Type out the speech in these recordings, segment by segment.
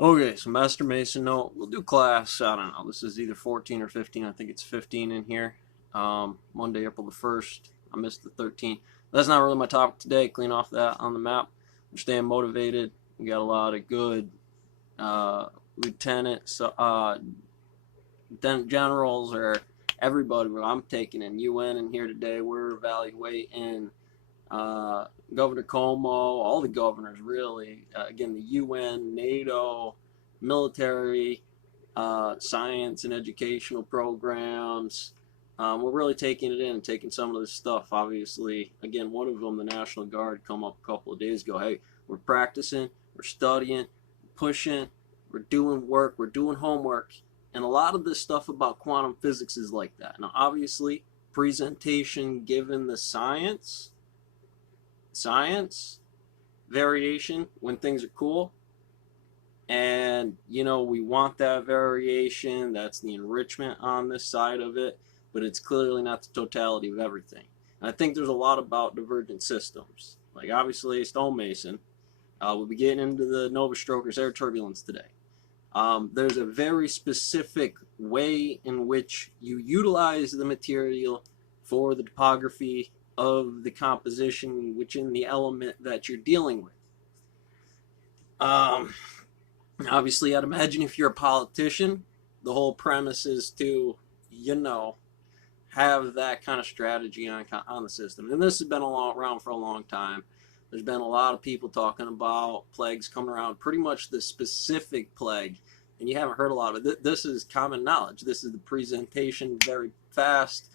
Okay, so Master Mason, no, we'll do class. I don't know. This is either 14 or 15. I think it's 15 in here. Monday, April the 1st. I missed the 13th. That's not really my topic today. Clean off that on the map. We're staying motivated. We got a lot of good uh, lieutenants, generals, or everybody. I'm taking in UN in here today. We're evaluating uh, Governor Cuomo, all the governors really. Again, the UN, NATO, military, science and educational programs. We're really taking it in and taking some of this stuff. Obviously, again, one of them, the National Guard, come up a couple of days ago. Hey, we're practicing, we're studying, pushing, we're doing work, we're doing homework, and a lot of this stuff about quantum physics is like that. Now, obviously, presentation given the science variation when things are cool, and we want that variation. That's the enrichment on this side of it, but it's clearly not the totality of everything. And I think there's a lot about divergent systems, like obviously stonemason. We'll be getting into the Nova Strokers air turbulence today. There's a very specific way in which you utilize the material for the topography of the composition within the element that you're dealing with. Obviously, I'd imagine if you're a politician, the whole premise is to, have that kind of strategy on the system. And this has been around for a long time. There's been a lot of people talking about plagues coming around, pretty much the specific plague, and you haven't heard a lot of it. This is common knowledge. This is the presentation very fast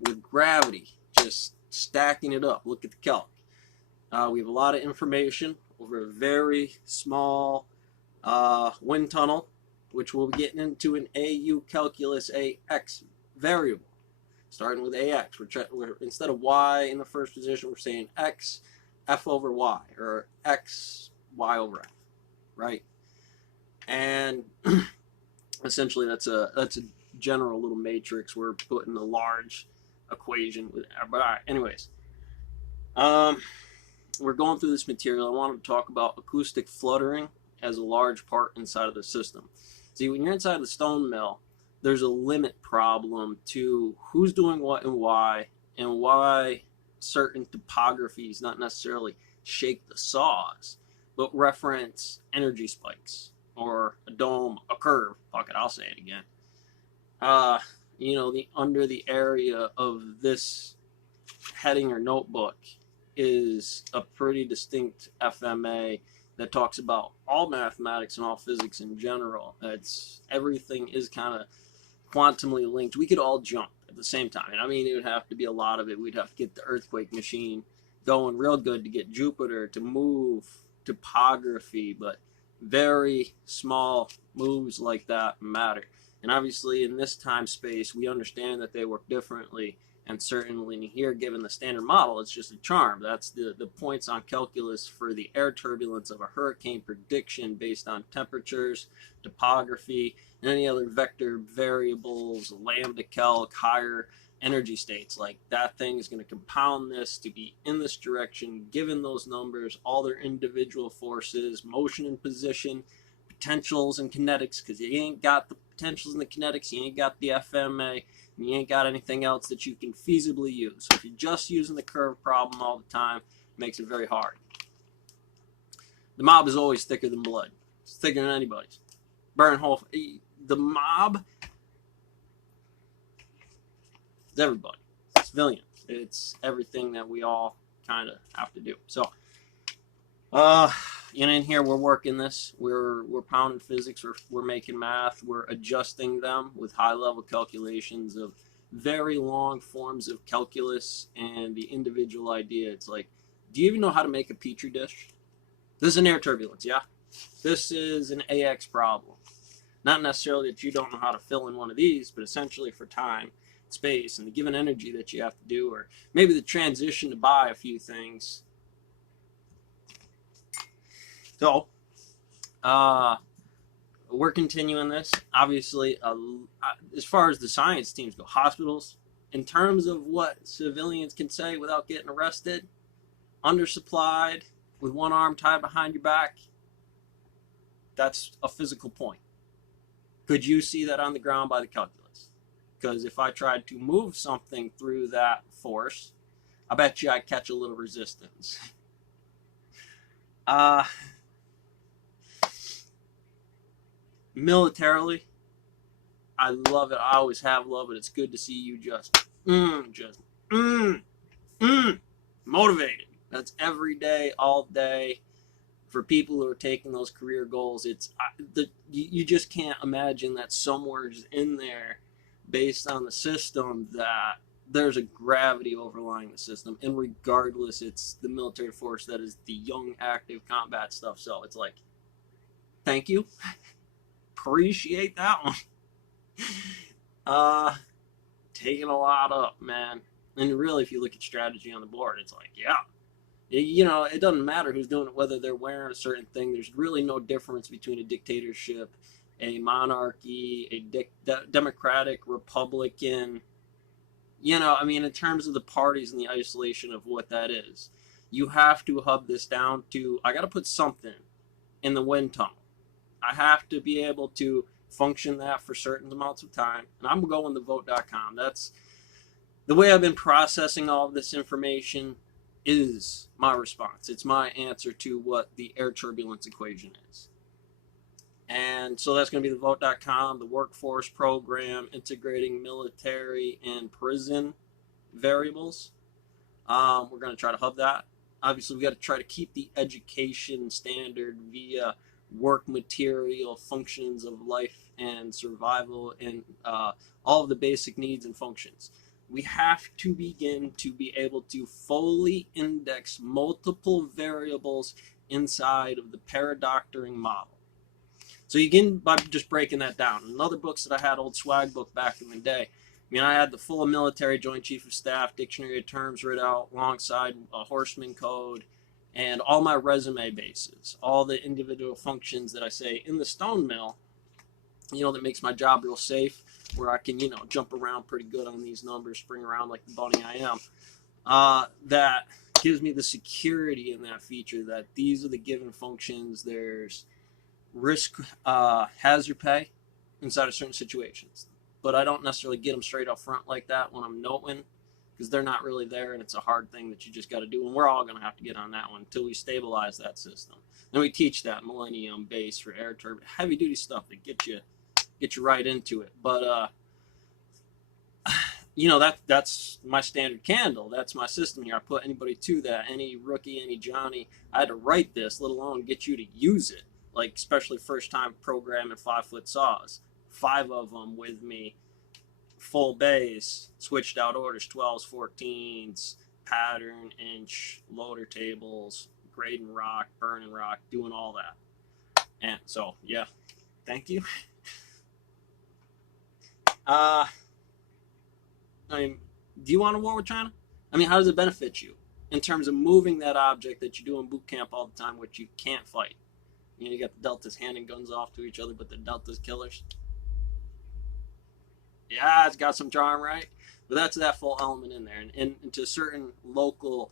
with gravity, just stacking it up. Look at the calc. We have a lot of information over a very small wind tunnel, which we'll be getting into an AU calculus AX variable. Starting with AX, we're instead of Y in the first position, we're saying X F over Y, or X Y over F, right? And essentially that's a general little matrix. We're putting a large equation with, but anyways, we're going through this material. I wanted to talk about acoustic fluttering as a large part inside of the system. See, when you're inside the stone mill, there's a limit problem to who's doing what and why certain topographies not necessarily shake the saws, but reference energy spikes or a dome, a curve. Fuck it, I'll say it again. The under the area of this heading or notebook is a pretty distinct FMA that talks about all mathematics and all physics in general. It's everything is kind of quantumly linked. We could all jump at the same time. And I mean, it would have to be a lot of it. We'd have to get the earthquake machine going real good to get Jupiter to move topography, but very small moves like that matter. And obviously, in this time space, we understand that they work differently. And certainly here, given the standard model, it's just a charm. That's the points on calculus for the air turbulence of a hurricane prediction based on temperatures, topography, and any other vector variables, lambda calc, higher energy states. Like that thing is going to compound this to be in this direction, given those numbers, all their individual forces, motion and position, potentials and kinetics, because you ain't got the potentials and the kinetics, you ain't got the FMA, and you ain't got anything else that you can feasibly use. So if you're just using the curve problem all the time, it makes it very hard. The mob is always thicker than blood. It's thicker than anybody's. Burn hole. The mob is everybody. It's civilian. It's everything that we all kind of have to do. So, in here we're working this. We're pounding physics. We're making math. We're adjusting them with high level calculations of very long forms of calculus and the individual idea. It's like, do you even know how to make a petri dish? This is an air turbulence, yeah. This is an AX problem. Not necessarily that you don't know how to fill in one of these, but essentially for time, space, and the given energy that you have to do, or maybe the transition to buy a few things. So, we're continuing this. Obviously, as far as the science teams go, hospitals, in terms of what civilians can say without getting arrested, undersupplied, with one arm tied behind your back, That's a physical point. Could you see that on the ground by the calculus? Because if I tried to move something through that force, I bet you I'd catch a little resistance. Militarily, I love it. I always have loved it. It's good to see you just motivated. That's every day, all day. For people who are taking those career goals, you just can't imagine that somewhere's in there, based on the system, that there's a gravity overlying the system. And regardless, it's the military force that is the young, active combat stuff. So it's like, thank you, appreciate that one. Taking a lot up, man. And really, if you look at strategy on the board, it's like, yeah. You know, it doesn't matter who's doing it, whether they're wearing a certain thing. There's really no difference between a dictatorship, a monarchy, a democratic, republican. You know, I mean, in terms of the parties and the isolation of what that is, you have to hub this down to, I got to put something in the wind tunnel. I have to be able to function that for certain amounts of time. And I'm going to vote.com. That's the way I've been processing all of this information. Is my response. It's my answer to what the air turbulence equation is. And so that's going to be the vote.com, the workforce program, integrating military and prison variables. We're going to try to hub that. Obviously, we've got to try to keep the education standard via work material, functions of life and survival, and all of the basic needs and functions. We have to begin to be able to fully index multiple variables inside of the paradoctoring model. So you begin by just breaking that down. In other books that I had, old swag book back in the day, I mean, I had the full military Joint Chief of Staff dictionary of terms written out alongside a Horseman code and all my resume bases, all the individual functions that I say in the stone mill, you know, that makes my job real safe, where I can, you know, jump around pretty good on these numbers, spring around like the bunny I am. That gives me the security in that feature that these are the given functions. There's risk, hazard pay inside of certain situations. But I don't necessarily get them straight up front like that when I'm noting, because they're not really there, and it's a hard thing that you just got to do. And we're all going to have to get on that one until we stabilize that system. And we teach that Millennium base for air turbine, heavy duty stuff that get you right into it. But you know, that's my standard candle. That's my system here. I put anybody to that, any rookie, any Johnny. I had to write this, let alone get you to use it. Like, especially first time programming 5-foot saws, 5 of them with me, full base, switched out orders, 12s, 14s, pattern, inch, loader tables, grading rock, burning rock, doing all that. And so, yeah, thank you. I mean, do you want a war with China? I mean, how does it benefit you in terms of moving that object that you do in boot camp all the time, which you can't fight? You know, you got the Deltas handing guns off to each other, but the Deltas killers. Yeah, it's got some charm, right? But that's that full element in there. And into certain local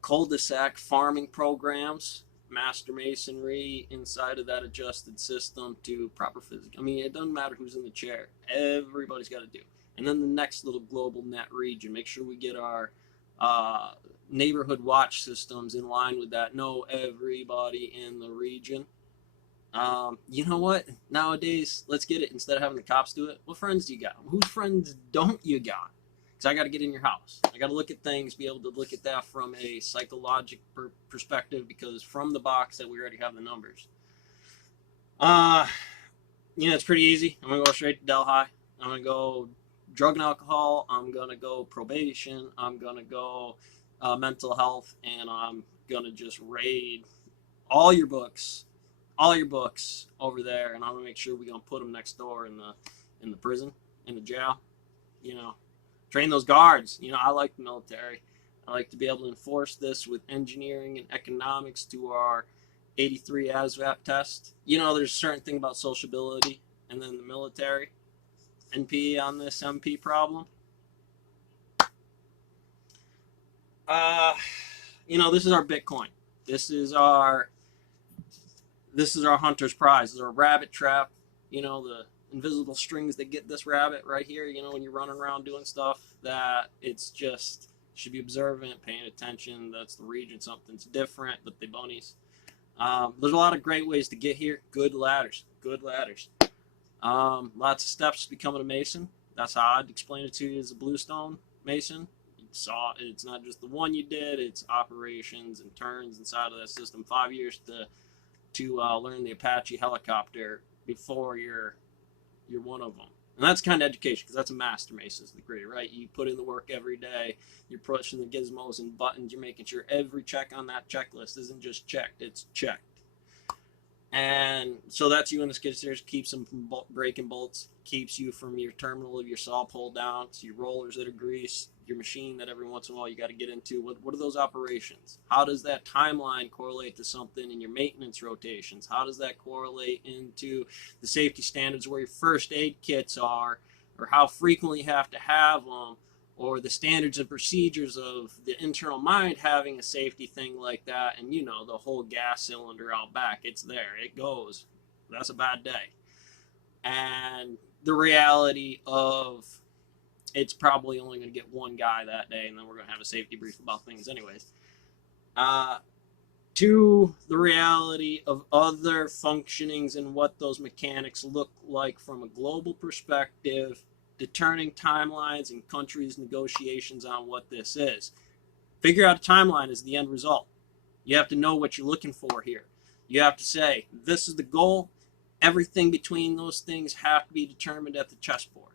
cul-de-sac farming programs, master masonry inside of that adjusted system to proper physics. I mean, it doesn't matter who's in the chair. Everybody's got to do. And then the next little global net region, make sure we get our neighborhood watch systems in line with that. Know everybody in the region. You know what? Nowadays, let's get it. Instead of having the cops do it, what friends do you got? Whose friends don't you got? Because I got to get in your house. I got to look at things, be able to look at that from a psychological perspective, because from the box that we already have the numbers. You know, it's pretty easy. I'm going to go straight to Delhi. I'm going to go drug and alcohol. I'm going to go probation. I'm going to go mental health. And I'm going to just raid all your books over there. And I'm going to make sure we're going to put them next door in the prison, in the jail. You know, train those guards. You know, I like the military. I like to be able to enforce this with engineering and economics to our 83 ASVAB test. You know, there's a certain thing about sociability, and then the military. NP on this MP problem. You know, this is our Bitcoin. This is this is our hunter's prize. This is our rabbit trap. You know, the invisible strings that get this rabbit right here. You know, when you're running around doing stuff, that it's just should be observant, paying attention. That's the region. Something's different, but they bunnies. There's a lot of great ways to get here. Good ladders. Good ladders. Lots of steps to becoming a mason. That's how I'd explain it to you as a bluestone mason. You saw it's not just the one you did, it's operations and turns inside of that system. 5 years to learn the Apache helicopter before you're one of them. And that's kind of education, because that's a master mason's degree, right? You put in the work every day. You're pushing the gizmos and buttons. You're making sure every check on that checklist isn't just checked, it's checked. And so that's you in the skid steers, keeps them from breaking bolts, keeps you from your terminal of your saw pulled down, so your rollers that are greased, your machine that every once in a while you got to get into. What are those operations? How does that timeline correlate to something in your maintenance rotations? How does that correlate into the safety standards where your first aid kits are, or how frequently you have to have them, or the standards and procedures of the internal mind having a safety thing like that? And you know, the whole gas cylinder out back, it's there, it goes. That's a bad day. And the reality of it's probably only going to get one guy that day, and then we're going to have a safety brief about things anyways. To the reality of other functionings and what those mechanics look like from a global perspective, determining timelines and countries' negotiations on what this is. Figure out a timeline is the end result. You have to know what you're looking for here. You have to say, this is the goal. Everything between those things have to be determined at the chessboard.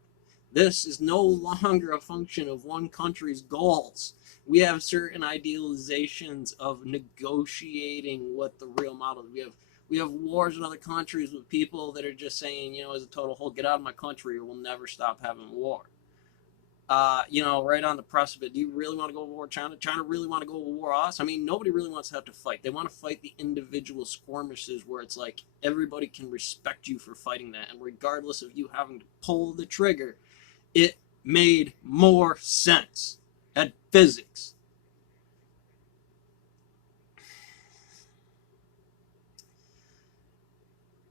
This is no longer a function of one country's goals. We have certain idealizations of negotiating what the real model is. We have wars in other countries with people that are just saying, you know, as a total whole, get out of my country or we'll never stop having war. You know, right on the precipice. Do you really want to go to war with China? China really want to go to war with us? I mean, nobody really wants to have to fight. They want to fight the individual skirmishes where it's like everybody can respect you for fighting that. And regardless of you having to pull the trigger, it made more sense at physics.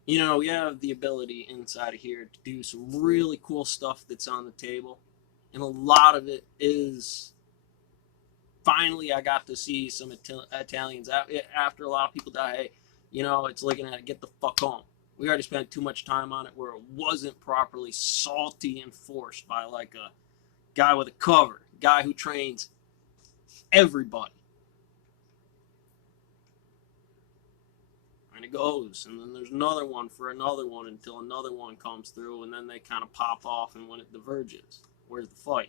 You know, we have the ability inside of here to do some really cool stuff that's on the table. And a lot of it is, finally, I got to see some Italians after a lot of people die. Hey, you know, it's looking at it, get the fuck home. We already spent too much time on it where it wasn't properly salty enforced by like a guy with a cover, guy who trains everybody. And it goes, and then there's another one for another one until another one comes through, and then they kind of pop off, and when it diverges, where's the fight?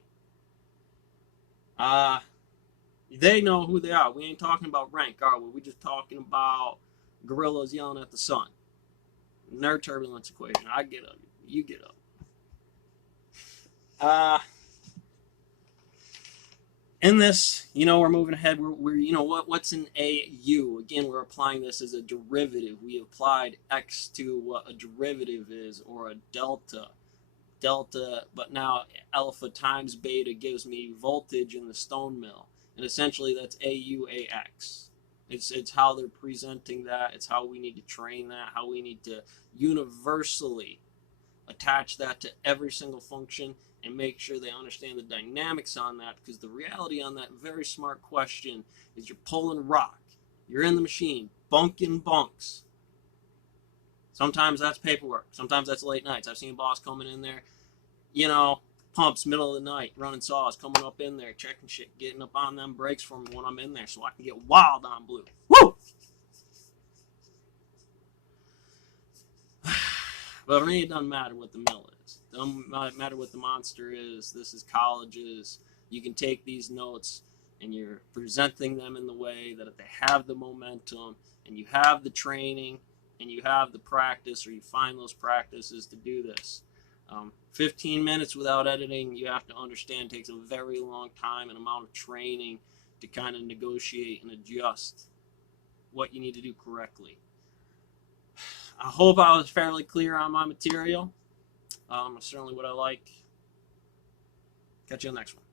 They know who they are. We ain't talking about rank, are we? We're just talking about gorillas yelling at the sun. Their turbulence equation. I get up, you get up. In this, you know, we're moving ahead. We're you know, what's an AU? Again, we're applying this as a derivative. We applied X to what a derivative is, or a delta. Delta, but now alpha times beta gives me voltage in the stone mill. And essentially that's AUAX. It's how they're presenting that. It's how we need to train that, how we need to universally attach that to every single function and make sure they understand the dynamics on that, because the reality on that very smart question is you're pulling rock. You're in the machine, bunking bunks. Sometimes that's paperwork. Sometimes that's late nights. I've seen a boss coming in there, you know, pumps, middle of the night, running saws, coming up in there, checking shit, getting up on them brakes for me when I'm in there so I can get wild on blue. Woo! But for me, it doesn't matter what the mill is. It doesn't matter what the monster is. This is colleges. You can take these notes and you're presenting them in the way that if they have the momentum and you have the training and you have the practice, or you find those practices to do this. 15 minutes without editing, you have to understand, takes a very long time and amount of training to kind of negotiate and adjust what you need to do correctly. I hope I was fairly clear on my material. Certainly what I like. Catch you on the next one.